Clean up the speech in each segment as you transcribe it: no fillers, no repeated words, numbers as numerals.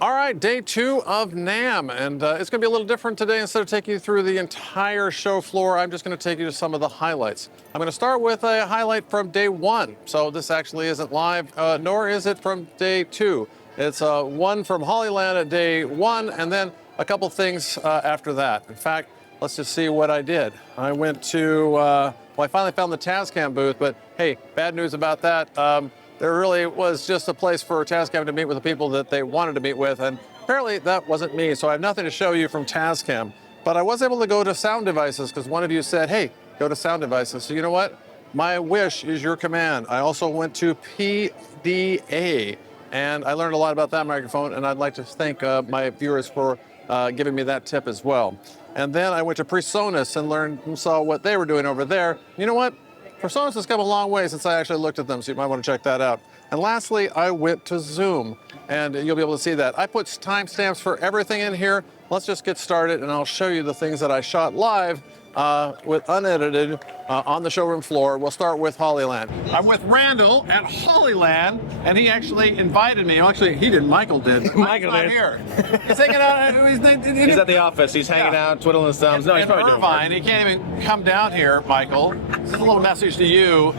All right, day 2 of NAMM, and it's going to be a little different today. Instead of taking you through the entire show floor, I'm just going to take you to some of the highlights. I'm going to start with a highlight from day 1. So this actually isn't live, nor is it from day 2. It's one from Hollyland at day 1, and then a couple things after that. In fact, let's just see what I did. I went to, well, I finally found the Tascam booth, but hey, bad news about that. There really was just a place for Tascam to meet with the people that they wanted to meet with, and apparently that wasn't me, so I have nothing to show you from Tascam. But I was able to go to sound devices because one of you said, hey, go to sound devices. So you know what? My wish is your command. I also went to PDA, and I learned a lot about that microphone, and I'd like to thank my viewers for giving me that tip as well. And then I went to Presonus and learned and saw what they were doing over there. You know what? Presonus has come a long way since I actually looked at them, so you might want to check that out. And lastly, I went to Zoom, and you'll be able to see that. I put timestamps for everything in here. Let's just get started, and I'll show you the things that I shot live with unedited on the showroom floor. We'll start with Hollyland. I'm with Randall at Hollyland, and he actually invited me. Actually, he didn't. Michael did. Michael did. Here. He's hanging out. He's at the office. He's hanging out, twiddling his thumbs. No, he's probably doing Irvine. He can't even come down here, Michael. This is a little message to you.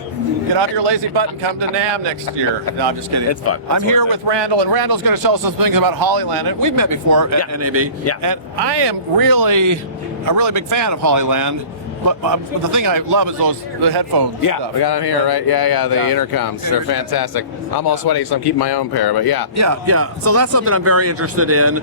Get off your lazy butt and come to NAMM next year. No, I'm just kidding. It's fun. I'm here with Randall, and Randall's going to tell us some things about Hollyland. And we've met before at NAB. Yeah. And I am really a really big fan of Hollyland. But the thing I love is the headphones. Yeah, stuff. we got them here, right? Yeah, the intercoms. They're fantastic. I'm all sweaty, so I'm keeping my own pair, but yeah. Yeah. So that's something I'm very interested in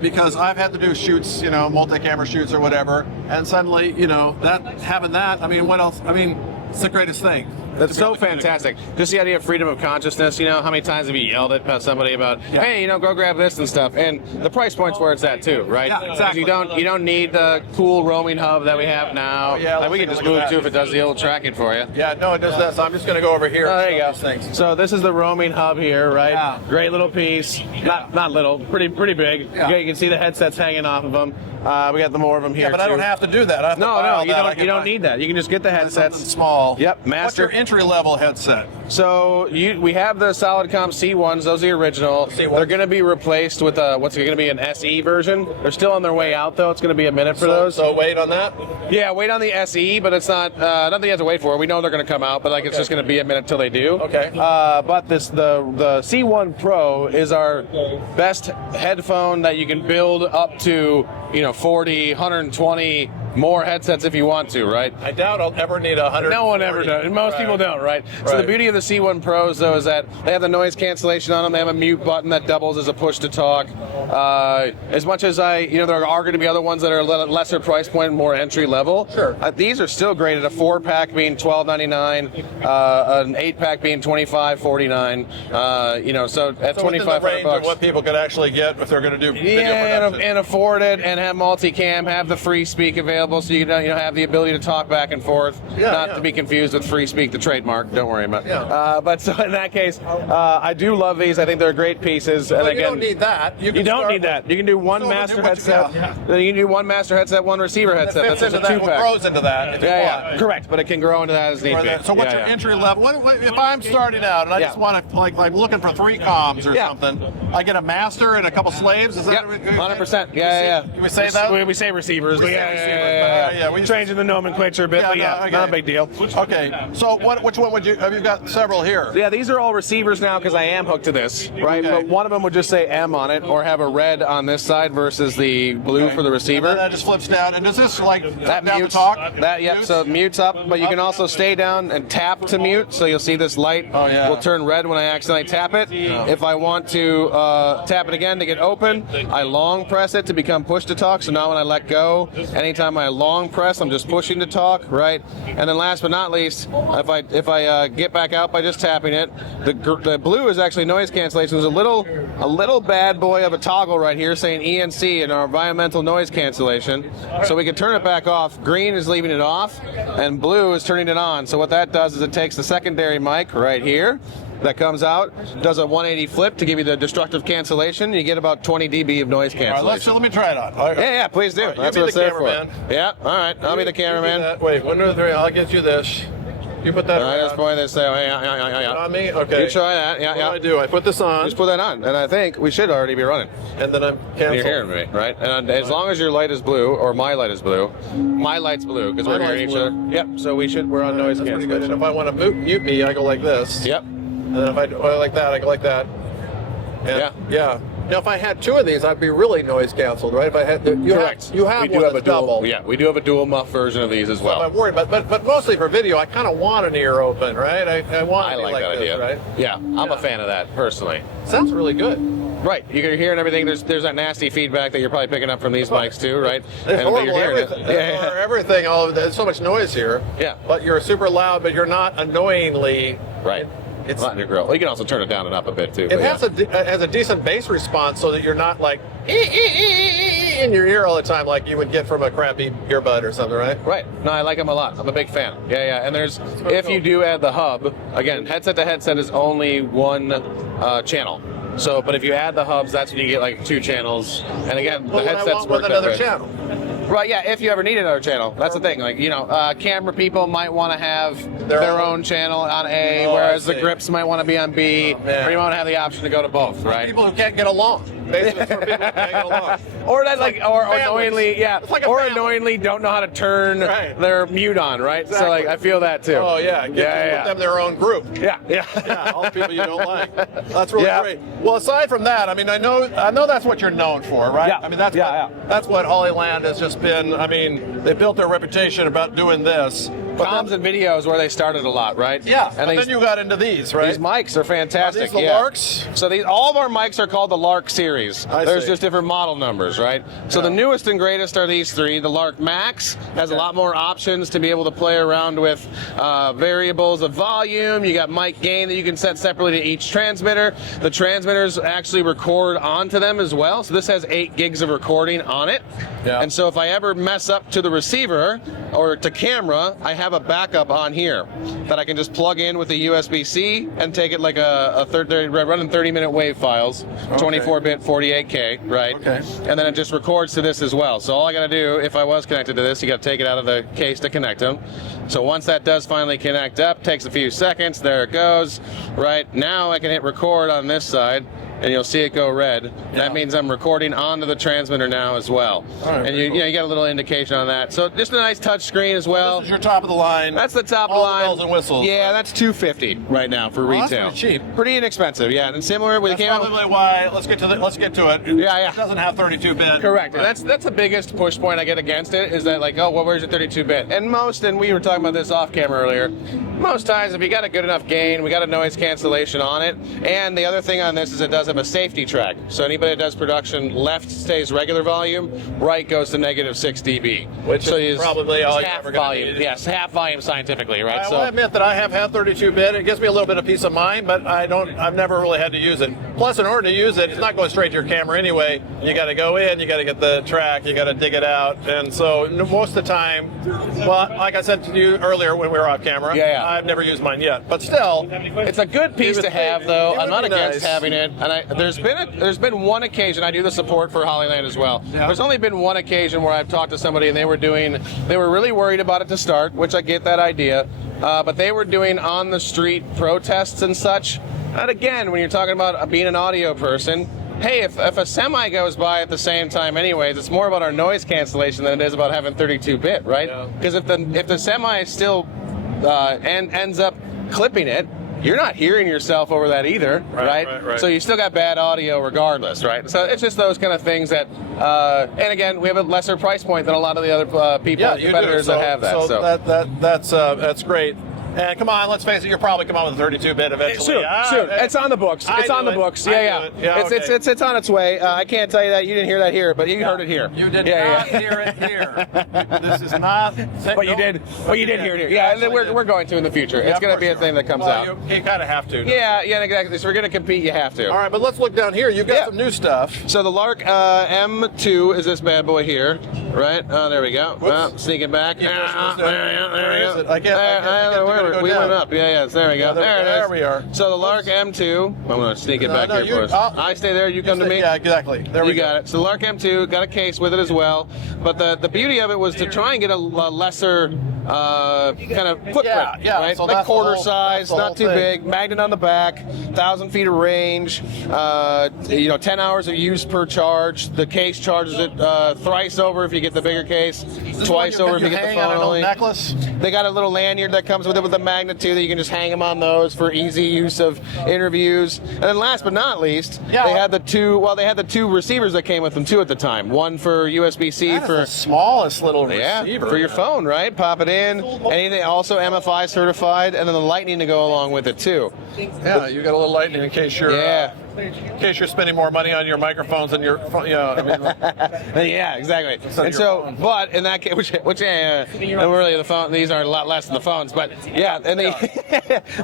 because I've had to do shoots, multi-camera shoots or whatever, and suddenly, having that, I mean, what else? I mean, it's the greatest thing. That's so fantastic. Just the idea of freedom of consciousness, how many times have you yelled at somebody about, hey, go grab this and stuff, and the price point's where it's at too, right? Yeah, exactly. You don't need the cool roaming hub that we have now. Yeah, we can just move to if it does the old tracking for you. Yeah, no, it does that. So I'm just going to go over here. Oh, there you go. Things. So this is the roaming hub here, right? Yeah. Great little piece. Not little, pretty big. Yeah. You can see the headsets hanging off of them. We got the more of them here. Yeah, but I don't have to do that. I have to No, you don't buy need that. You can just get the headsets. Small. Yep, master. What's your entry-level headset? So we have the Solidcom C1s. Those are the original. C1. They're going to be replaced with what's going to be an SE version. They're still on their way out, though. It's going to be a minute for those. So wait on that? Yeah, wait on the SE, but it's not nothing you have to wait for. We know they're going to come out, but it's just going to be a minute till they do. Okay. But the C1 Pro is our best headphone that you can build up to 40, 120 more headsets if you want to, right? I doubt I'll ever need 100. No one ever does. Most people don't, right? So the beauty of the C1 Pros, though, is that they have the noise cancellation on them. They have a mute button that doubles as a push to talk. As much as there are going to be other ones that are a lesser price point, more entry level. Sure. These are still great at a 4-pack being $12.99, an 8-pack being $25.49. So at $2,500 of what people could actually get if they're going to do video production. and afford it, and have multicam, have the free speak available, so you can have the ability to talk back and forth. Not to be confused with free speak, the trademark. Don't worry about it. Yeah. But so in that case, I do love these. I think they're great pieces. Well, and again, you don't need that. You don't need that. You can do one master headset. Then you can do one master headset, one receiver headset. That's just a 2-pack. What grows into that. Yeah, correct. But it can grow into that as need be. So what's your entry level? What, if I'm starting out and I just want to like looking for 3 comms or something, I get a master and a couple slaves. Is that 100%. Yeah. We say that. We say receivers. We changing the nomenclature a bit, but not a big deal. Okay. So which one would you? Have you got several here? Yeah, these are all receivers now because I am hooked to this, right? Okay. But one of them would just say M on it, or have a red on this side versus the blue for the receiver. And then that just flips down. And does this that down mutes? to talk? So it mutes up, but you can also stay down and tap to mute. So you'll see this light will turn red when I accidentally tap it. If I want to tap it again to get open, I long press it to become push to talk. So now when I let go, anytime I long press, I'm just pushing to talk, right? And then last but not least, if I get back out by just tapping it, the blue is actually noise cancellation. There's a little bad boy of a toggle right here saying ENC in our environmental noise cancellation. So we can turn it back off. Green is leaving it off, and blue is turning it on. So what that does is it takes the secondary mic right here that comes out, does a 180 flip to give you the destructive cancellation. You get about 20 dB of noise cancellation. Let me try it on. Yeah, please do. That's what it's there for. Yeah, all right. I'll be the cameraman. Wait, 1, 2, 3. I'll get you this. You put that I just point this, say, oh, yeah. on me? Okay. You try that, yeah. What do? I put this on. Just put that on, and I think we should already be running. And then I'm canceled. You're hearing me, right? And as long as your light is blue, or my light is blue, my light's blue, because we're hearing each other. Yep, so we're on noise cancellation. And if I want to mute me, I go like this. Yep. And then if I like that, I go like that. And yeah. Now, if I had two of these, I'd be really noise canceled, right? If I had, correct. You have one that's double. Yeah, we do have a dual muff version of these as well. So I'm worried, but mostly for video, I kind of want an ear open, right? I want. I to be like that this, idea. Right? Yeah, I'm a fan of that personally. Sounds really good. Right, you're hearing everything. There's that nasty feedback that you're probably picking up from these mics too, right? It's horrible. You're hearing Everything. Everything. There's so much noise here. Yeah. But you're super loud, but you're not annoyingly. Right. It's not in your grill. You can also turn it down and up a bit too. It has a decent bass response, so that you're not like in your ear all the time, like you would get from a crappy earbud or something, right? Right. No, I like them a lot. I'm a big fan. Yeah. And if you do add the hub, again, headset to headset is only one channel. So, but if you add the hubs, that's when you get like 2 channels. And again, the headsets work with another channel. Right, yeah, if you ever need another channel. That's the thing. Like, camera people might want to have their own channel on A, whereas the grips might want to be on B, or you want to have the option to go to both, right? People who can't get along. Basically, for people who can't get along. Or that, or annoyingly, annoyingly don't know how to turn their mute on, right? Exactly. So, like, I feel that too. Oh, yeah. Give them their own group. Yeah, all the people you don't like. That's really great. Well, aside from that, I mean, I know that's what you're known for, right? Yeah. I mean, that's what Hollyland has just been. I mean, they built their reputation about doing this. Comms and videos where they started a lot, right? Yeah, and then you got into these, right? These mics are fantastic. Are these the Larks? So all of our mics are called the Lark series. There's just different model numbers, right? So the newest and greatest are these 3. The Lark Max has a lot more options to be able to play around with variables of volume. You got mic gain that you can set separately to each transmitter. The transmitters actually record onto them as well. So this has 8 gigs of recording on it. Yeah. And so if I ever mess up to the receiver or to camera, I have a backup on here that I can just plug in with a USB-C and take it like running 30-minute wave files, 24-bit 48K, right? Okay. And then it just records to this as well. So all I got to do, if I was connected to this, you got to take it out of the case to connect them. So once that does finally connect up, takes a few seconds, there it goes, right? Now I can hit record on this side, and you'll see it go red. Yeah. That means I'm recording onto the transmitter now as well. Right, and you get a little indication on that. So just a nice touch screen as well. This is your top of the line. That's the top of the line. Bells and whistles. Yeah, that's $250 right now for retail. That's pretty cheap. Pretty inexpensive, yeah. And similar, that's probably why. Let's get to it. Yeah. It doesn't have 32-bit. Correct. Right. That's the biggest push point I get against it is that where's your 32-bit? And we were talking about this off camera earlier. Most times, if you got a good enough gain, we got a noise cancellation on it. And the other thing on this is it does have a safety track. So anybody that does production, left stays regular volume, right goes to -6 dB. Which is probably all you half ever volume. Yes, half volume scientifically, right? I will admit that I have had 32-bit. It gives me a little bit of peace of mind, but I've never really had to use it. Plus, in order to use it, it's not going straight to your camera anyway. You got to go in, you got to get the track, you got to dig it out. And so most of the time, well, like I said to you earlier when we were off camera, I've never used mine yet. But still, it's a good piece to have, though. I'm not against having it. And there's been one occasion, I do the support for Hollyland as well. Yeah. There's only been one occasion where I've talked to somebody and they were really worried about it to start, which I get that idea. But they were doing on the street protests and such. And again, when you're talking about being an audio person, hey, if a semi goes by at the same time anyways, it's more about our noise cancellation than it is about having 32-bit, right? Because if the semi still ends up clipping it, you're not hearing yourself over that either, right? So you still got bad audio regardless, right? So it's just those kind of things that, and again, we have a lesser price point than a lot of the other competitors that have that. So that's great. And come on, let's face it, you'll probably come out with a 32-bit eventually. Soon. It's on the books. It's on the books. Yeah. It's on its way. I can't tell you that. You didn't hear that here, but you heard it here. You did not hear it here. This is not. But you did hear it here. Yeah, we're going to in the future. It's going to be a thing that comes out. You kind of have to. Yeah, exactly. So we're going to compete. You have to. All right, but let's look down here. You've got some new stuff. So the Lark M2 is this bad boy here, right? Oh, there we go. Sneaking back. Where is it? I can't. We went up. Yeah. There we go. There we are. So the Lark M2. I'm going to sneak it back here for us. I stay there. You come to me. Yeah, exactly. There we go. You got it. So the Lark M2 got a case with it as well. But the beauty of it was to try and get a lesser kind of footprint, Yeah. right? So like that's quarter the whole- size, that's the not whole too thing. big, magnet on the back, 1,000 feet of range, 10 hours of use per charge. The case charges it thrice over if you get the bigger case, twice over if you get the phone only. Necklace. They got a little lanyard that comes with it with a magnet too that you can just hang them on those for easy use of interviews. And then last but not least, they had the two receivers that came with them too at the time. One for USB-C That is for the smallest little yeah, receiver. for your phone, right? Pop it in. Anything also MFI certified, and then the lightning to go along with it too. Yeah, you got a little lightning in case you're in case you're spending more money on your microphones than your phone. I mean, Yeah, exactly. And so, but in that case, which really the phone, these are a lot less than the phones, but yeah, and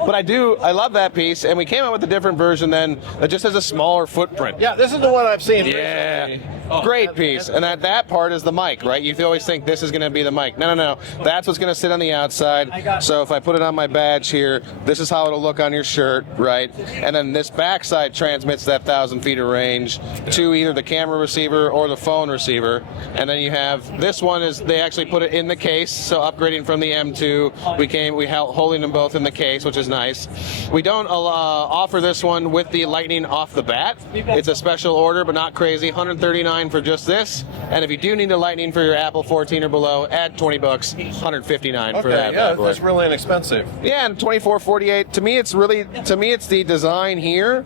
but I love that piece, and we came out with a different version then that just has a smaller footprint. yeah, this is the one I've seen. Yeah, recently. great piece. And that part is the mic, right? You always think this is going to be the mic. No. That's what's going to sit on the outside. So if I put it on my badge here, this is how it'll look on your shirt, right? And then this backside transmits that 1,000 feet of range to either the camera receiver or the phone receiver. And then you have this one is they actually put it in the case. So upgrading from the M2, we holding them both in the case, which is nice. We don't offer this one with the lightning off the bat. It's a special order, but not crazy. $139 for just this. And if you do need a lightning for your Apple 14 or below, add $20, $159 for that. Yeah, bad boy. that's really inexpensive. Yeah, and 2448. To me, it's the design here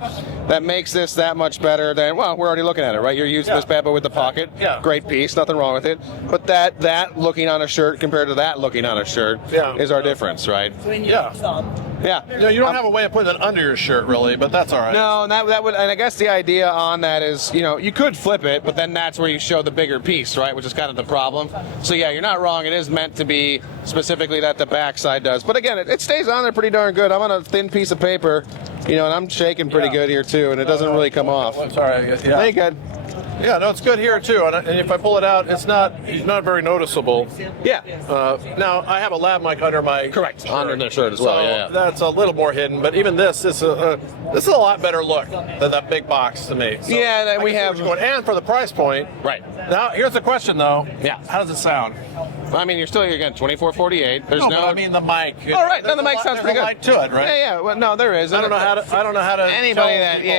that makes this that much better than. Well, we're already looking at it, right? You're using this bad boy with the pocket. Yeah. Great piece, nothing wrong with it. But that looking on a shirt compared to that looking on a shirt is our difference, right? Yeah. Yeah. You don't have a way of putting it under your shirt, really, but that's all right. No, and that would, and I guess the idea on that is, you could flip it, but then that's where you show the bigger piece, right? Which is kind of the problem. So yeah, you're not wrong. It is meant to be specifically that the backside does. But again, it stays on there pretty darn good. I'm on a thin piece of paper, and I'm shaking pretty good here too, and it doesn't really come off. Sorry. Yeah. Hey, good. Yeah, no, it's good here too, and if I pull it out, it's not very noticeable. Yeah. Now I have a lav mic under my Correct. Under the shirt as well. so Yeah. that's a little more hidden, but even this is a lot better look than that big box to me. So Yeah, then I we can see have- where you're going. And for the price point. Right. Now here's the question though. Yeah. How does it sound? I mean, you're still again 2448. There's No, no. but I mean the mic. All right. Then the There's mic a sounds lot- pretty good. there's a light to it, right? Yeah. Well, no, there is. I don't know how to. Anybody tell people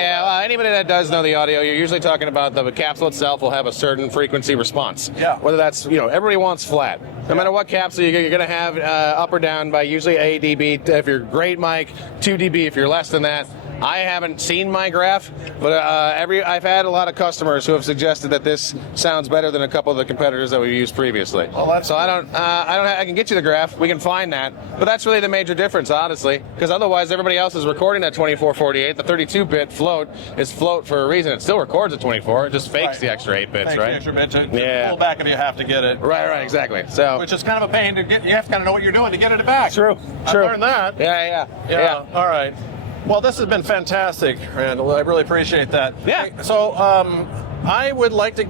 anybody that does know the audio, you're usually talking about the capsule itself will have a certain frequency response. Yeah. Whether that's, everybody wants flat. No matter what capsule you're going to have up or down by usually a dB if you're great mic, 2 dB if you're less than that. I haven't seen my graph, but I've had a lot of customers who have suggested that this sounds better than a couple of the competitors that we've used previously. Well, that's so I can get you the graph. We can find that, but that's really the major difference, honestly, because otherwise everybody else is recording at 2448. The 32-bit float is float for a reason. It still records at 24. It just fakes the extra 8 bits, Thanks, right? the extra bit to Yeah. pull back if you have to get it. Right, exactly. So Which is kind of a pain to get. You have to kind of know what you're doing to get it back. True. I learned that. Yeah. All right. Well, this has been fantastic, Randall. I really appreciate that. Yeah. Hey, so, I would like to,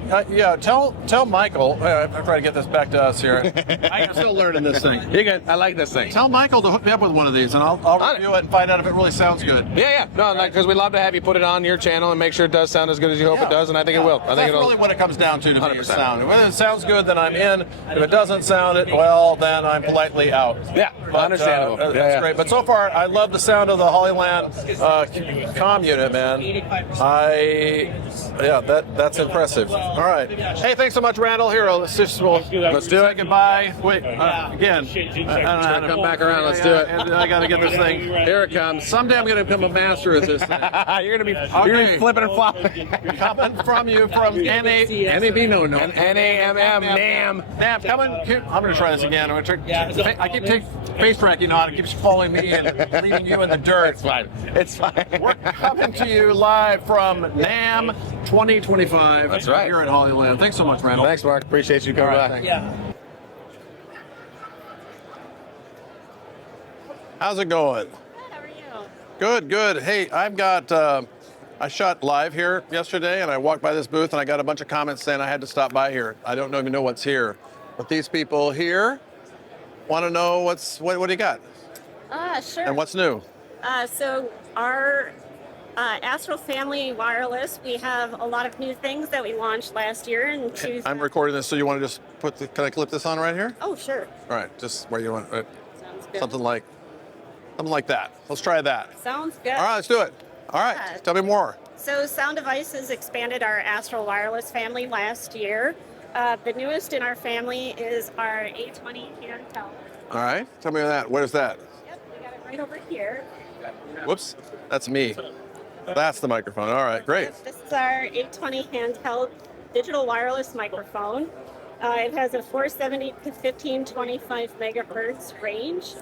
tell Michael. I'm trying to get this back to us here. I'm still learning this thing. You're good. I like this thing. Tell Michael to hook me up with one of these, and I'll review it and find out if it really sounds good. Yeah. No, because we'd love to have you put it on your channel and make sure it does sound as good as you hope it does, and I think it will. I think That's it'll. really what it comes down to me, 100%. is sound. Whether it sounds good, then I'm in. If it doesn't sound it, well, then I'm politely out. Yeah, But, understandable. That's great. But so far, I love the sound of the Hollyland comm unit, man. That's impressive. All right. Hey, thanks so much, Randall. Here, let's do Say it. Goodbye. Wait, again. I don't know how to Come back around. Let's do it. I got to get this thing. Here it comes. Someday I'm going to become a master at this thing. You're gonna be flipping and flopping. Coming from you from NAMM. NAMM. NAMM, I'm going to try this again. I keep taking face tracking on. It keeps following me and leaving you in the dirt. It's fine. We're coming to you live from NAMM 2025. That's right. Here at Hollyland. Thanks so much, Randall. Thanks, Mark. Appreciate you coming by. Yeah. How's it going? Good, how are you? Good. Hey, I've got, I shot live here yesterday and I walked by this booth and I got a bunch of comments saying I had to stop by here. I don't even know what's here. But these people here want to know what do you got? Sure. And what's new? So our Astral Family Wireless, we have a lot of new things that we launched last year. And I'm recording this, so you want to just can I clip this on right here? Oh, sure. All right, just where you want it. Sounds good. Something like that. Let's try that. Sounds good. All right, let's do it. All right, Yeah. tell me more. So Sound Devices expanded our Astral Wireless family last year. The newest in our family is our A20 handheld. All right, tell me that. What is that? Yep, we got it right over here. Whoops, that's me. That's the microphone. All right, great. This is our A20 handheld digital wireless microphone. It has a 470 to 1525 megahertz range.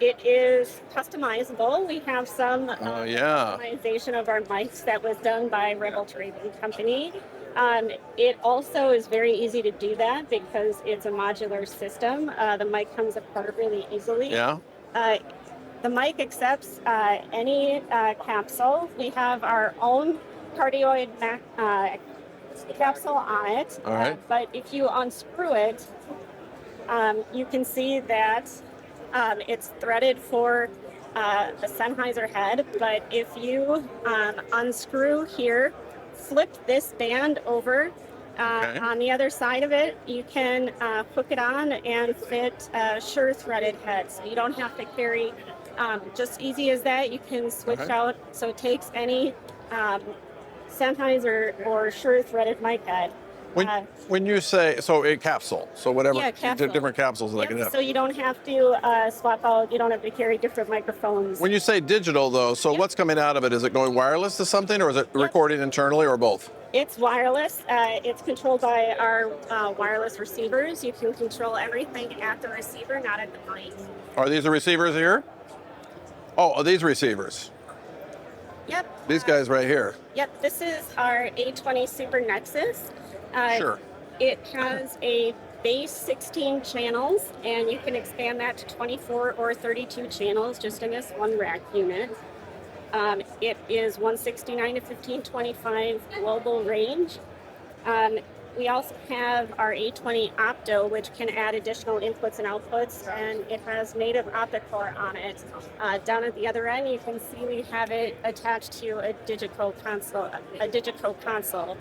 It is customizable. We have some customization of our mics that was done by Rebel Trading Company. It also is very easy to do that because it's a modular system. The mic comes apart really easily. Yeah. The mic accepts any capsule. We have our own cardioid capsule on it. All right. But if you unscrew it, you can see that it's threaded for the Sennheiser head. But if you unscrew here, flip this band over on the other side of it, you can hook it on and fit a Shure threaded head. So you don't have to carry, just easy as that, you can switch out. So it takes any Sennheiser or Shure threaded mic head. When you say, so a capsule, so whatever, capsule. different capsules that I can have. So you don't have to swap out, you don't have to carry different microphones. When you say digital, though, so what's coming out of it? Is it going wireless to something, or is it recording internally, or both? It's wireless. It's controlled by our wireless receivers. You can control everything at the receiver, not at the mic. Are these the receivers here? Oh, are these receivers? Yep. These guys right here. Yep. This is our A20 Super Nexus. Sure. It has a base 16 channels, and you can expand that to 24 or 32 channels just in this one rack unit. It is 169 to 1525 global range. We also have our A20 Opto, which can add additional inputs and outputs, and it has native OptiCore on it. Down at the other end, you can see we have it attached to a Digico console,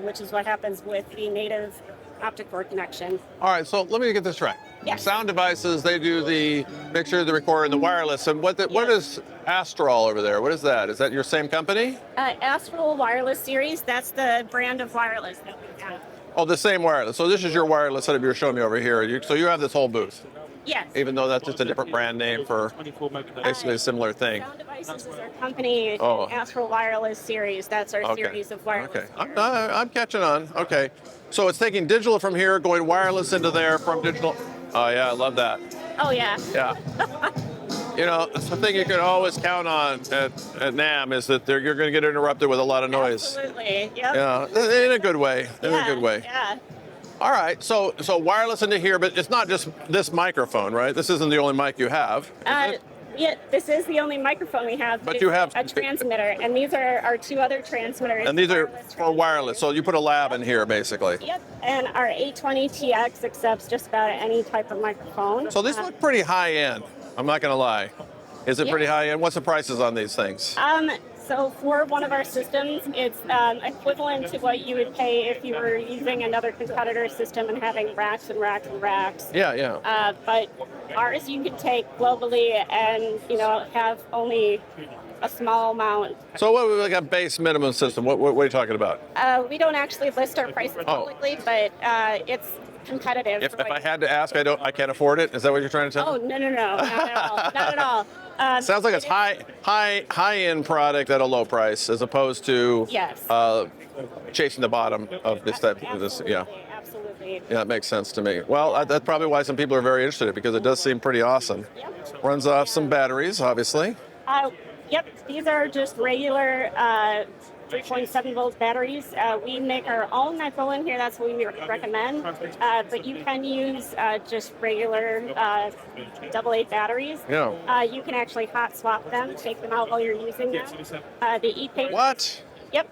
which is what happens with the native OptiCore connection. All right, so let me get this right. Yes. Sound Devices, they do the mixer, the recorder, and the wireless. And what is Astral over there? What is that? Is that your same company? Astral Wireless Series, that's the brand of wireless that we have. Oh, the same wireless. So this is your wireless setup you're showing me over here. So you have this whole booth, Yes. even though that's just a different brand name for basically a similar thing. Sound Devices is our company. Oh. Astral Wireless Series, that's our series of wireless. Okay, I'm catching on. Okay, so it's taking digital from here, going wireless into there from digital. Oh yeah, I love that. Oh, yeah. Yeah. You know, it's the thing you can always count on at NAMM is that you're going to get interrupted with a lot of noise. Absolutely. Yep. Yeah, in a good way. In a good way. Yeah. All right, so wireless into here, but it's not just this microphone, right? This isn't the only mic you have. Is it? Yeah, this is the only microphone we have. But you have a transmitter, and these are our two other transmitters. And these are for wireless, so you put a lab in here, basically. Yep, and our A20TX accepts just about any type of microphone. So these look pretty high end. I'm not going to lie. Is it pretty high end? What's the prices on these things? So for one of our systems, it's equivalent to what you would pay if you were using another competitor system and having racks and racks and racks. Yeah. But ours you could take globally and have only a small amount. So what like a base minimum system? What are you talking about? We don't actually list our prices publicly, but it's competitive. If I had to ask, I can't afford it. Is that what you're trying to tell me? Oh, no, not at all. Not at all. Sounds like it's high end product at a low price, as opposed to chasing the bottom of this type of this. Yeah. Absolutely. Yeah, that makes sense to me. Well, that's probably why some people are very interested in it, because it does seem pretty awesome. Yep. Runs off some batteries, obviously. Yep. These are just regular 3.7 volt batteries. We make our own that go in here. That's what we recommend. But you can use just regular AA batteries. Yeah. You can actually hot swap them, take them out while you're using them. The e-paper. What? Yep.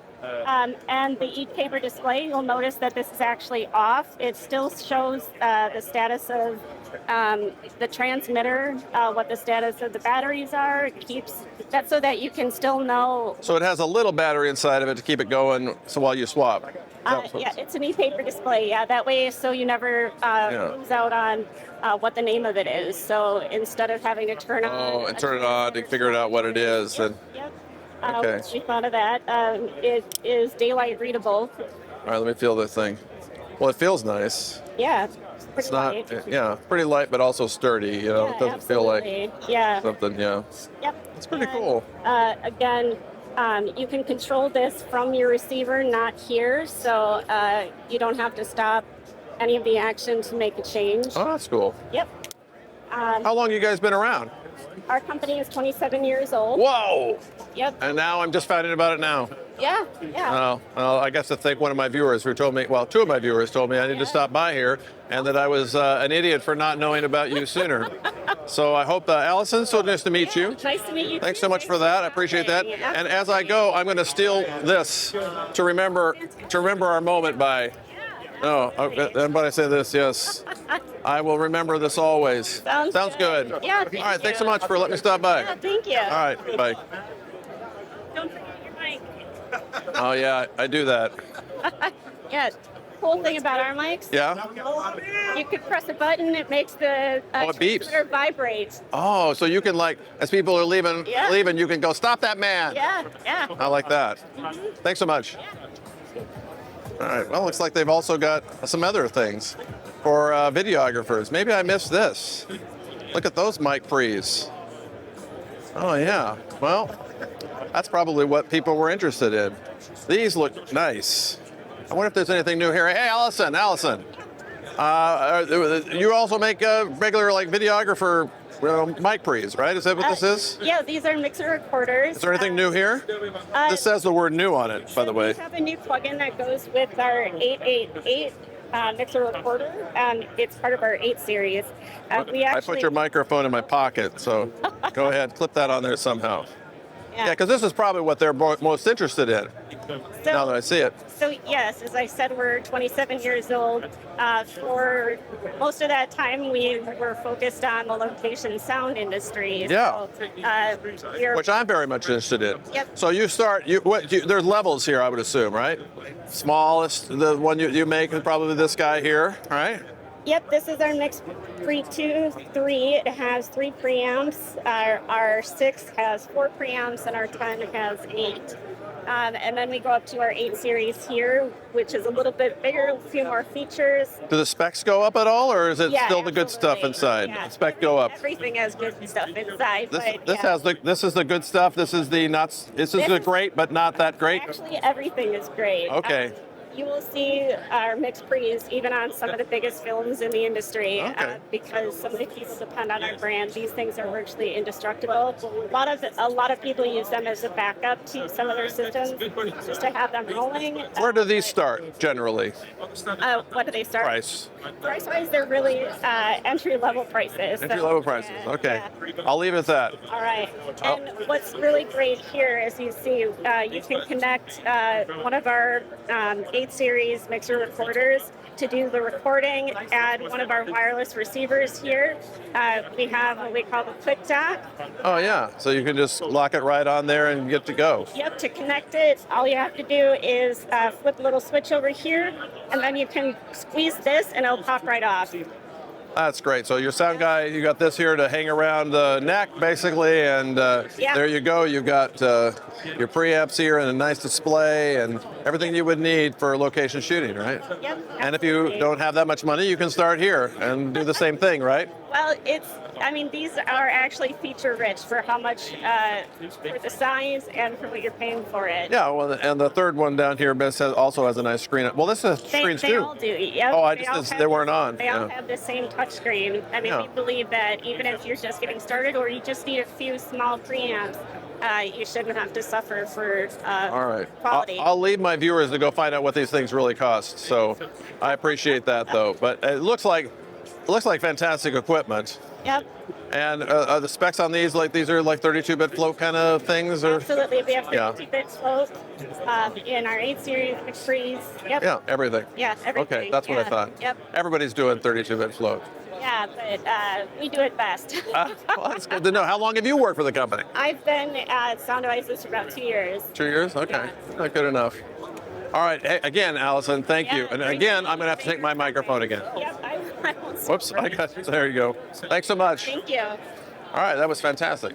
And the e-paper display, you'll notice that this is actually off. It still shows the status of the transmitter, what the status of the batteries are. It keeps that so that you can still know. So it has a little battery inside of it to keep it going so while you swap. Yeah, it's an e-paper display. Yeah, that way, so you never lose out on what the name of it is. So instead of having to turn on. And turn it on to figure out what it is. Yep. And Yep. Okay. We thought of that. It is daylight readable. all right, let me feel this thing. Well, it feels nice. Yeah. Pretty It's not, light. pretty light, but also sturdy. You know, Yeah, it doesn't feel like yeah. something. Yeah, Yep. it's pretty And, cool. Again, you can control this from your receiver, not here, so you don't have to stop any of the action to make a change. Oh, that's cool. Yep. How long you guys been around? Our company is 27 years old. Whoa! Yep. And now I'm just finding about it now. Yeah. Yeah. Well, I guess I think one of my viewers who told me, well, two of my viewers told me I need to stop by here, and that I was an idiot for not knowing about you sooner. So I hope, Allison, so nice to meet you. Nice to meet you. Thanks too. so much for that. I appreciate that. Yeah. And as I go, I'm going to steal this to remember our moment by. No, and but I say this, yes. I will remember this always. Sounds good. Yeah. All right, thanks so much for letting me stop by. Yeah, thank you. All right, bye. Don't forget your mic. Oh yeah, I do that. Yeah. Cool thing about our mics. Yeah. You could press a button, it makes the Oh, it beeps. transmitter vibrate. Oh, so you can as people are leaving, Yeah. you can go stop that man. Yeah, yeah. I like that. Thanks so much. All right. Well, looks like they've also got some other things for videographers. Maybe I missed this. Look at those mic pre's. Oh yeah. Well, that's probably what people were interested in. These look nice. I wonder if there's anything new here. Hey, Allison. You also make regular videographer mic pre's, right? Is that what this is? Yeah, these are mixer recorders. Is there anything new here? This says the word new on it, by the way. We have a new plugin that goes with our 888 mixer recorder. It's part of our 8 series. I put your microphone in my pocket, so go ahead, clip that on there somehow. Yeah, because this is probably what they're most interested in, now that I see it. So yes, as I said, we're 27 years old. For most of that time, we were focused on the location sound industry. Yeah. So, Which I'm very much interested in. Yep. So you start, there's levels here, I would assume, right? Smallest, the one you make is probably this guy here, right? Yep, this is our Mix Pre 2, 3. It has 3 preamps. Our 6 has 4 preamps, and our 10 has 8. And then we go up to our 8 series here, which is a little bit bigger, a few more features. Do the specs go up at all, or is it still the good stuff absolutely. inside? Yeah. The spec go up. Everything has good stuff inside. This is the good stuff. This is the great, but not that great. Actually, everything is great. Okay. You will see our mix pre's even on some of the biggest films in the industry because so many people depend on our brand. These things are virtually indestructible. A lot of people use them as a backup to some of their systems, just to have them rolling. Where do these start generally? What do they start? Price-wise, they're really entry-level prices. Entry-level prices. Okay. Yeah. I'll leave it at that. All right. And what's really great here is you see you can connect one of our 8 series mixer recorders to do the recording, add one of our wireless receivers here. We have what we call the quick dock. Oh yeah, so you can just lock it right on there and get to go. Yep, to connect it, all you have to do is flip a little switch over here, and then you can squeeze this and it'll pop right off. That's great. So your sound guy, you got this here to hang around the neck, basically, and there you go. You've got your preamps here and a nice display and everything you would need for location shooting, right? Yep. And if you don't have that much money, you can start here and do the same thing, right? Well, these are actually feature-rich for how much, for the size and for what you're paying for it. Yeah, well, and the third one down here also has a nice screen. Well, this has screens too. They all do, yep. Oh, they weren't on. They all have the same touch screen. I mean, we believe that even if you're just getting started or you just need a few small preamps, you shouldn't have to suffer for all right. quality. I'll leave my viewers to go find out what these things really cost. So I appreciate that, though. But it looks like It looks like fantastic equipment. Yep. And are the specs on these these are like 32-bit float kind of things? Or? Absolutely. We have Yeah. 32-bit float in our 8 series, McFreeze. Yep. Yeah, everything. Yeah, everything. Okay, that's what I thought. Yep. Everybody's doing 32-bit float. Yeah, but we do it best. Well, that's good to know. How long have you worked for the company? I've been at Sound Devices for about 2 years. 2 years? Okay, Yeah. not good enough. All right, hey, again, Allison, thank you. Yeah, And great. again, I'm going to have to take my microphone again. Yep, I won't Whoops, I got it. There you go. Thanks so much. Thank you. All right, that was fantastic.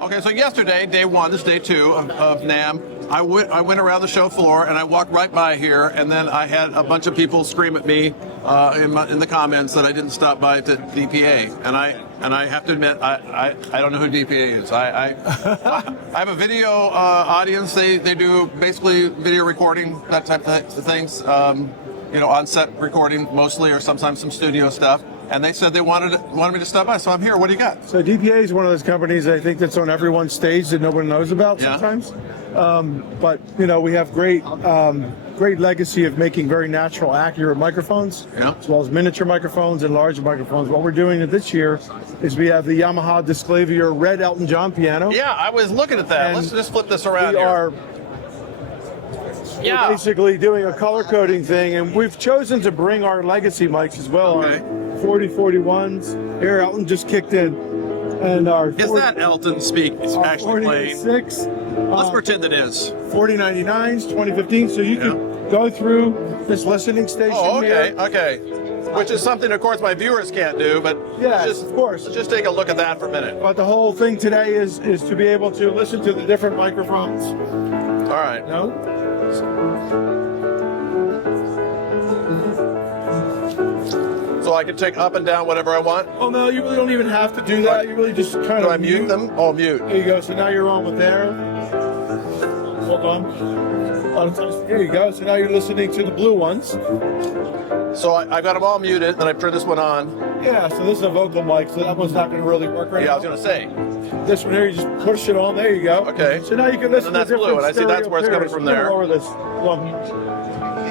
Okay, so yesterday, day 1, this is day 2 of NAMM. I went around the show floor and I walked right by here, and then I had a bunch of people scream at me in the comments that I didn't stop by to DPA, and I have to admit I don't know who DPA is. I have a video audience. They do basically video recording, that type of things. On set recording mostly, or sometimes some studio stuff. And they said they wanted me to stop by, so I'm here. What do you got? So DPA is one of those companies I think that's on everyone's stage that nobody knows about Yeah. sometimes. But we have great legacy of making very natural, accurate microphones, Yeah. as well as miniature microphones and large microphones. What we're doing this year is we have the Yamaha Disclavier Red Elton John piano. Yeah, I was looking at that. And Let's just flip this around We here. are Yeah. basically doing a color coding thing, and we've chosen to bring our legacy mics as well. Okay. Our 4041s. Here, Elton just kicked in. And our Is that Elton speak actually playing? 46, Let's pretend it is. 4099s, 2015. So you can go through this listening station Oh, okay, here. okay. Which is something, of course, my viewers can't do, but Yes, of course. let's just take a look at that for a minute. But the whole thing today is to be able to listen to the different microphones. All right. No? So I can take up and down whatever I want. Oh no, you really don't even have to do that. You really just kind Do of I mute them? Oh, mute. There you go. So now you're on with there. Hold on. Here you go. So now you're listening to the blue ones. So I got them all muted, then I turn this one on. Yeah, so this is a vocal mic, so that one's not going to really work right Yeah, I was now. going to say. This one here, you just push it on. There you go. Okay. So now you can listen And that's to different blue, and I see that's stereo where it's coming pairs. from I'm gonna there. Lower this one.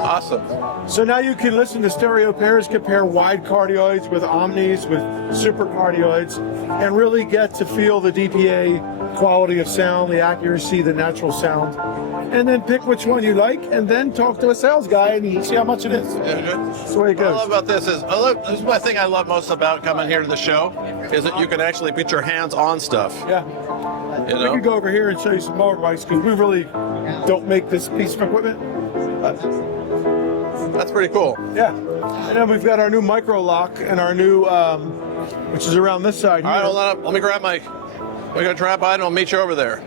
Awesome. So now you can listen to stereo pairs, compare wide cardioids with omnis, with super cardioids, and really get to feel the DPA quality of sound, the accuracy, the natural sound. And then pick which one you like, and then talk to a sales guy and see how much it is. Yeah, good. That's the way it What I goes. love about this is, this is one thing I love most about coming here to the show, is that you can actually put your hands on stuff. Yeah. You We know? could go over here and show you some more mics because we really don't make this piece of equipment. That's pretty cool. Yeah. And then we've got our new micro lock and our new, which is around this side All right, here. hold on. Let me grab my. We're gonna try by and I'll meet you over there.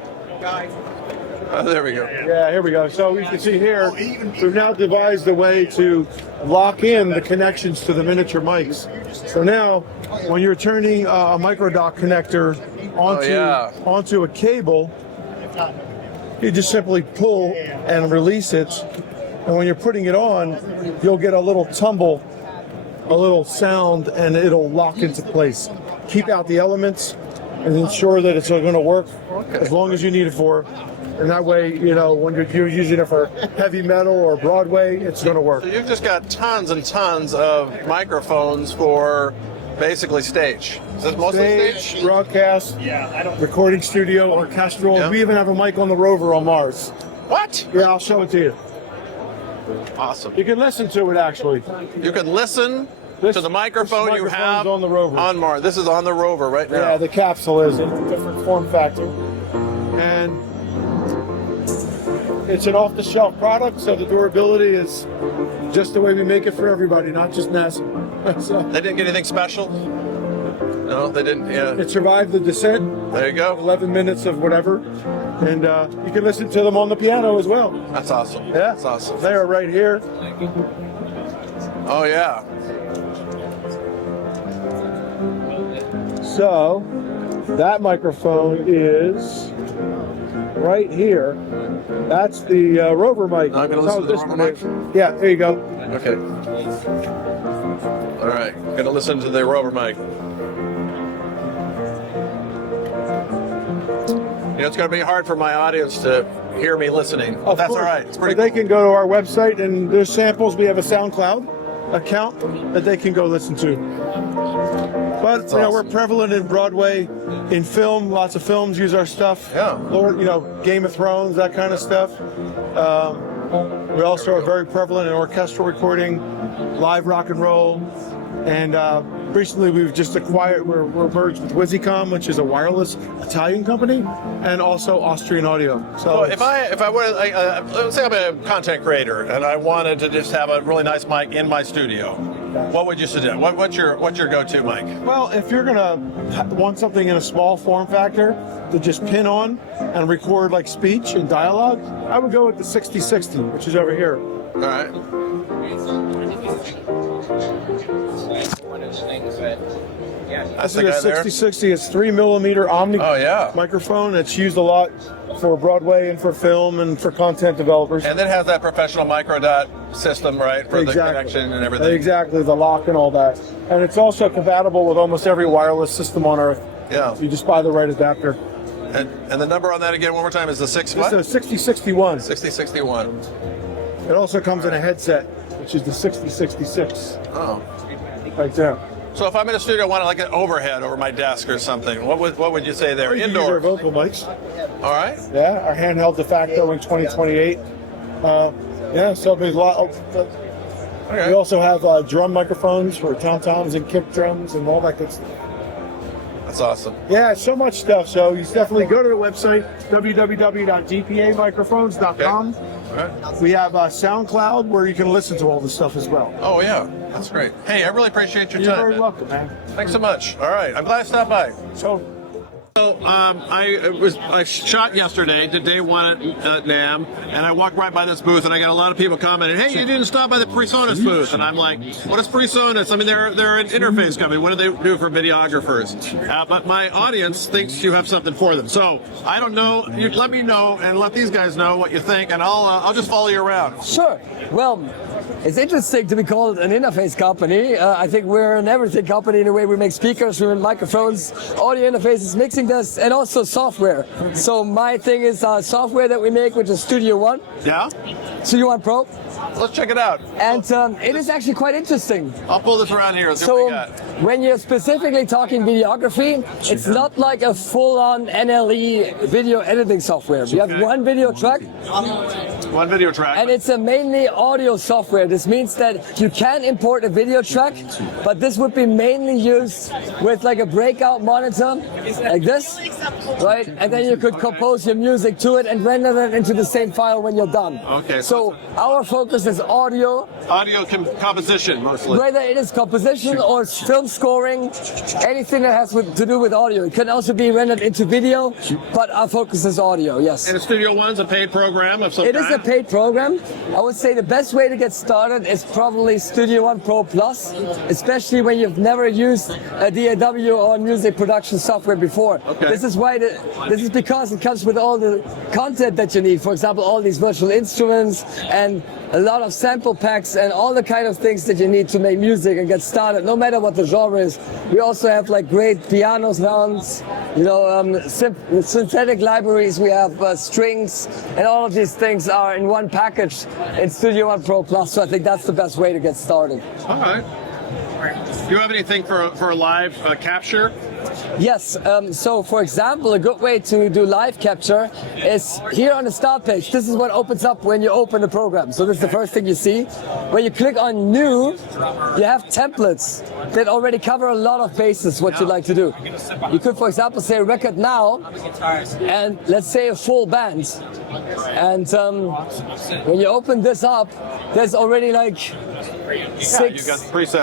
There we go. Yeah, here we go. So you can see here, we've now devised a way to lock in the connections to the miniature mics. So now, when you're turning a micro dock connector onto a cable, you just simply pull and release it. And when you're putting it on, you'll get a little tumble, a little sound, and it'll lock into place. Keep out the elements and ensure that it's going to work as long as you need it for. And that way, when you're using it for heavy metal or Broadway, it's going to work. So you've just got tons and tons of microphones for basically stage. Is this mostly stage? Broadcast, recording studio, orchestral. Yeah. We even have a mic on the rover on Mars. What? Yeah, I'll show it to you. Awesome. You can listen to it actually. You can listen This- to the microphone this you microphone's have on the rover. on Mars. This is on the rover right now. Yeah, the capsule is in a different form factor. And it's an off-the-shelf product, so the durability is just the way we make it for everybody, not just NASA. So They didn't get anything special? No, they didn't. Yeah. it survived the descent, There you go. 11 minutes of whatever. And you can listen to them on the piano as well. That's awesome. Yeah, That's awesome. They are right here. Oh, yeah. So that microphone is right here. That's the rover mic. I'm gonna listen to the This rover one mic? is. Yeah, there you go. Okay. All right. Gonna listen to the rover mic. It's going to be hard for my audience to hear me listening. Of That's all course. right. It's pretty But they cool. can go to our website and there's samples. We have a SoundCloud account that they can go listen to. But That's you know, awesome. we're prevalent in Broadway, in film. Lots of films use our stuff. Yeah. Lord, you know, Game of Thrones, that kind of stuff. We also are very prevalent in orchestral recording, live rock and roll, and recently we've just acquired. We're merged with Wizicom, which is a wireless Italian company, and also Austrian Audio. So if I were, let's say I'm a content creator and I wanted to just have a really nice mic in my studio, what would you suggest? What's your go-to mic? well, if you're gonna want something in a small form factor to just pin on and record like speech and dialogue, I would go with the 6060, which is over here. All right. That's This the is guy a there. 6060. It's 3mm Omni Oh yeah. microphone. It's used a lot for Broadway and for film and for content developers. And then has that professional microdot system, right, for the connection and everything. Exactly, the lock and all that. And it's also compatible with almost every wireless system on Earth. Yeah. So you just buy the right adapter. And the number on that again, one more time, is the This is a 6061. 6061. It also comes in a headset, which is the 6066. Oh. Right there. So if I'm in a studio, I want like an overhead over my desk or something. What would you say there? We can use our Indoor. vocal mics. All right. Yeah, our handheld de facto in 2028. Yeah, so there's a lot. Okay. We also have drum microphones for tom-toms and kick drums and all that good stuff. That's awesome. Yeah, so much stuff. So you definitely go to the website, www.dpamicrophones.com. All right. We have SoundCloud where you can listen to all this stuff as well. Oh yeah, that's great. Hey, I really appreciate your You're time. very man. welcome, man. Thanks so much. All right, I'm glad I stopped by. So, I shot yesterday to day one at NAMM, and I walked right by this booth, and I got a lot of people commenting, "Hey, you didn't stop by the Presonus booth," and I'm like, "What is Presonus? I mean, they're an interface company. What do they do for videographers?" But my audience thinks you have something for them, so I don't know. You let me know and let these guys know what you think, and I'll just follow you around. Sure. Well, it's interesting to be called an interface company. I think we're an everything company in a way. We make speakers, we make microphones, audio interfaces, mixing this, and also software. So my thing is software that we make, which is Studio One, Yeah, Studio One Pro, let's check it out. and it is actually quite interesting. I'll pull this around here and see what we So got. when you're specifically talking videography, it's not like a full-on NLE video editing software. We have one video track, One video track. and it's a mainly audio software. This means that you can import a video track, but this would be mainly used with like a breakout monitor, like this, right? And then you could compose your music to it and render it into the same file when you're done. Okay, So our focus is audio, Audio composition mostly. whether it is composition or film scoring, anything that has to do with audio. It can also be rendered into video, but our focus is audio, yes. And Studio One's a paid program of some It kind. is a paid program. I would say the best way to get started is probably Studio One Pro Plus, especially when you've never used a DAW or music production software before. Okay. This is because it comes with all the content that you need. For example, all these virtual instruments and a lot of sample packs and all the kind of things that you need to make music and get started, no matter what the genre is. We also have like great piano sounds, synthetic libraries. We have strings, and all of these things are in one package in Studio One Pro Plus. So I think that's the best way to get started. All right. Do you have anything for a live capture? Yes, so for example, a good way to do live capture is here on the start page. This is what opens up when you open the program. So this is the first thing you see. When you click on new, you have templates that already cover a lot of bases, what you'd like to do. You could, for example, say record now, and let's say a full band. And when you open this up, there's already like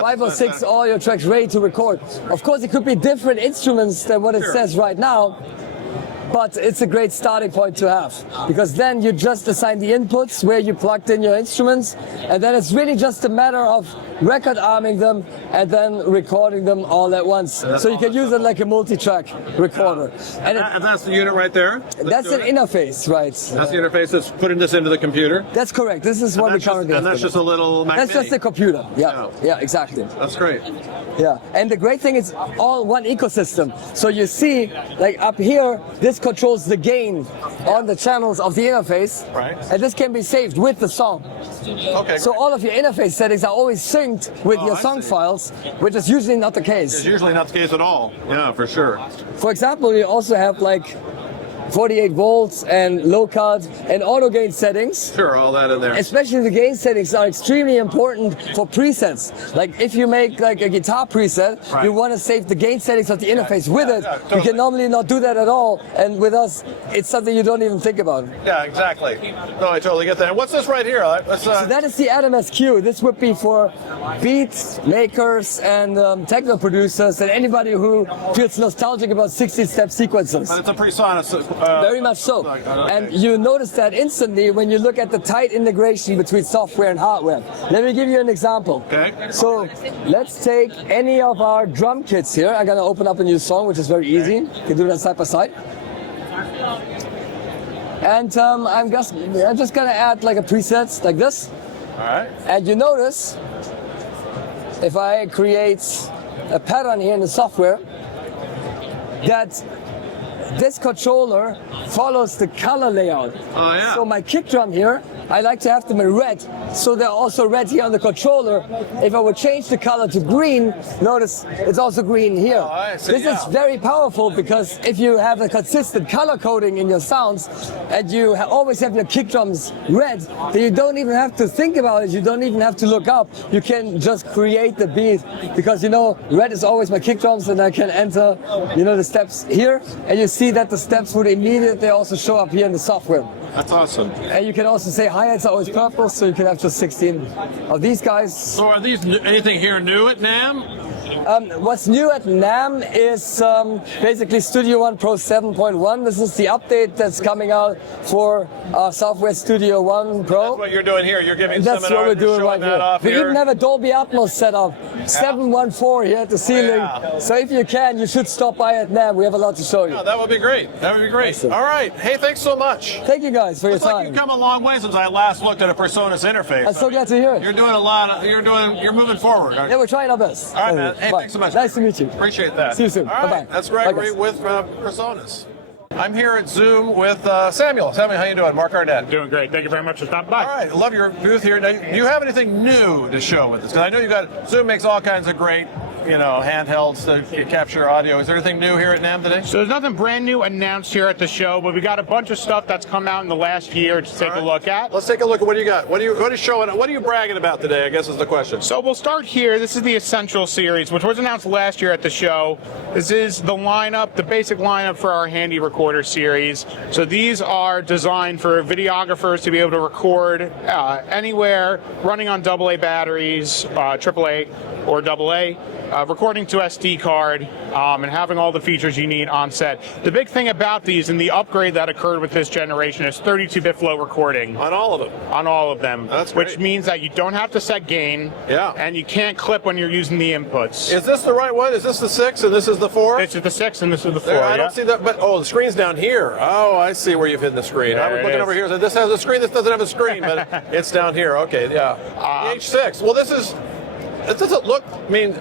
five or six audio tracks ready to record. Of course, it could be different instruments than what it says right now, but it's a great starting point to have, because then you just assign the inputs where you plugged in your instruments, and then it's really just a matter of record arming them and then recording them all at once. So you can use it like a multi-track recorder. And That's the unit right there? that's an interface, right? That's the interface that's putting this into the computer? That's correct. This is what we currently have. And that's just a little Mac That's just Mini. a computer. Yeah, exactly. That's great. Yeah, and the great thing is all one ecosystem. So you see, like up here, this controls the gain on the channels of the interface. Right. And this can be saved with the song. Okay. So all of your interface settings are always synced with your I song see. files, which is usually not the case. It's usually not the case at all. Yeah, for sure. For example, you also have like 48 volts and low cut and auto gain settings. Sure, all that in there. Especially the gain settings are extremely important for presets. Like if you make like a guitar preset, Right. you want to save the gain settings of the interface with it. yeah, You totally. can normally not do that at all. And with us, it's something you don't even think about. Yeah, exactly. No, I totally get that. And what's this right here? Let's, So that is the AdamSQ. This would be for beat makers and techno producers and anybody who feels nostalgic about 16-step sequences. but it's a Presonus. Very much so. And you notice that instantly when you look at the tight integration between software and hardware. Let me give you an example. Okay. So let's take any of our drum kits here. I'm going to open up a new song, which is very easy. You can do that side by side. And I'm just going to add like a preset like this. All right. And you notice if I create a pattern here in the software that this controller follows the color layout. Oh, yeah. So my kick drum here, I like to have them in red, so they're also red here on the controller. If I would change the color to green, notice it's also green here. Oh, I see, This is very powerful because if you have a consistent color coding in your sounds and you always have your kick drums red, then you don't even have to think about it. You don't even have to look up. You can just create the beat because, you know, red is always my kick drums and I can enter, you know, the steps here and you see that the steps would immediately also show up here in the software. That's awesome. And you can also say hi-hats are always purple, so you can have just 16 of these guys. So are these anything here new at NAMM? What's new at NAMM is basically Studio One Pro 7.1. This is the update that's coming out for Software Studio One Pro. That's what you're doing here. You're giving That's seminars. what we're doing you're right showing that here. off We here. even have a Dolby Atmos setup, 714 here at the ceiling. Yeah. So if you can, you should stop by at NAMM. We have a lot to show you. Oh, that would be great. That would be great. Awesome. All right. Hey, thanks so much. Thank you guys for your Looks like time. you've come a long way since I last looked at a Presonus interface. I'm so glad to hear it. You're doing a lot. You're moving forward. Yeah, we're trying our best. All right, man. Hey, Bye. thanks so much. Nice to meet you. Appreciate that. See you soon. All right. Bye-bye. That's Bye, Gregory guys. with Presonus. I'm here at Zoom with Samuel. Samuel, how you doing? Mark Arnett. Doing great. Thank you very much for stopping by. All right. Love your booth here. Now, do you have anything new to show with this? Because I know you got Zoom makes all kinds of great, handhelds to capture audio. Is there anything new here at NAMM today? So there's nothing brand new announced here at the show, but we got a bunch of stuff that's come out in the last year to take All right. a look at. Let's take a look at what do you got. What are you showing? What are you bragging about today? I guess is the question. So we'll start here. This is the Essential series, which was announced last year at the show. This is the lineup, the basic lineup for our handy recorder series. So these are designed for videographers to be able to record anywhere, running on AA batteries, AAA or AA, recording to SD card, and having all the features you need on set. The big thing about these and the upgrade that occurred with this generation is 32-bit flow recording. On all of them. On all of them. That's which great. means that you don't have to set gain. Yeah. And you can't clip when you're using the inputs. Is this the right one? Is this the 6 and this is the 4? This is the 6 and this is the 4. There, I yeah? don't see that, but the screen's down here. Oh, I see where you've hidden the screen. I There was it looking is. over here. So this has a screen. This doesn't have a screen, but it's down here. Okay, yeah. The H6. Well, it doesn't look. I mean,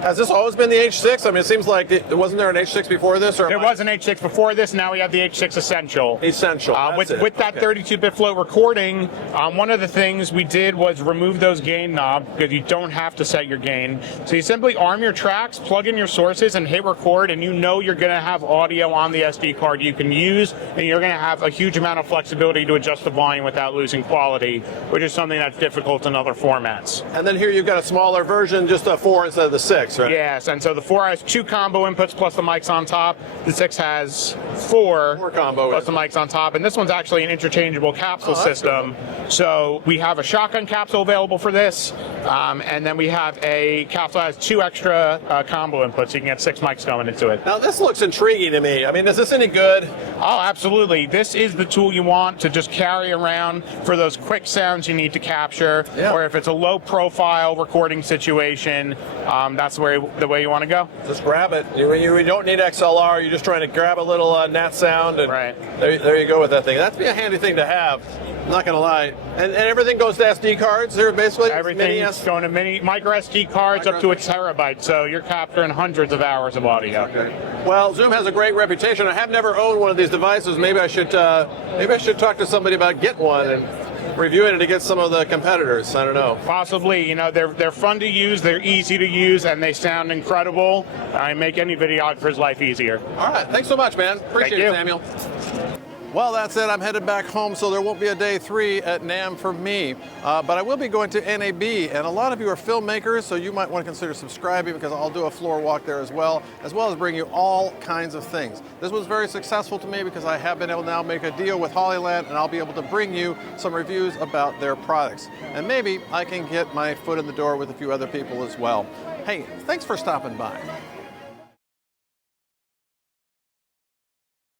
has this always been the H6? I mean, it seems like wasn't there an H6 before this, or There was an H6 before this. Now we have the H6 Essential. Essential? With That's it. that Okay. 32-bit flow recording, one of the things we did was remove those gain knobs because you don't have to set your gain. So you simply arm your tracks, plug in your sources, and hit record, and you know you're going to have audio on the SD card you can use, and you're going to have a huge amount of flexibility to adjust the volume without losing quality, which is something that's difficult in other formats. And then here you've got a smaller version, just a 4 instead of the 6, right? Yes, and so the 4 has 2 combo inputs plus the mics on top. The 6 has 4 combo plus the mics on top, and this one's actually an interchangeable capsule system. So we have a shotgun capsule available for this, and then we have a capsule that has 2 extra combo inputs, so you can get 6 mics going into it. Now this looks intriguing to me. I mean, is this any good? Oh, absolutely. This is the tool you want to just carry around for those quick sounds you need to capture, Yeah. or if it's a low profile recording situation, that's the way you want to go. Just grab it. You don't need XLR. You're just trying to grab a little Nat sound, and there you go with that thing. That'd be a handy thing to have. I'm not gonna lie. And everything goes to SD cards. They're basically Everything's going to micro SD cards up to a terabyte, so you're capturing hundreds of hours of audio. Okay. Well, Zoom has a great reputation. I have never owned one of these devices. Maybe I should talk to somebody about getting one and reviewing it against some of the competitors. I don't know. Possibly. You know, they're fun to use, they're easy to use, and they sound incredible. I make any videographer's life easier. All right. Thanks so much, man. Appreciate it, Samuel. Well, that's it. I'm headed back home, so there won't be a day 3 at NAMM for me. But I will be going to NAB, and a lot of you are filmmakers, so you might want to consider subscribing because I'll do a floor walk there as well as bring you all kinds of things. This was very successful to me because I have been able to now make a deal with Hollyland, and I'll be able to bring you some reviews about their products. And maybe I can get my foot in the door with a few other people as well. Hey, thanks for stopping by.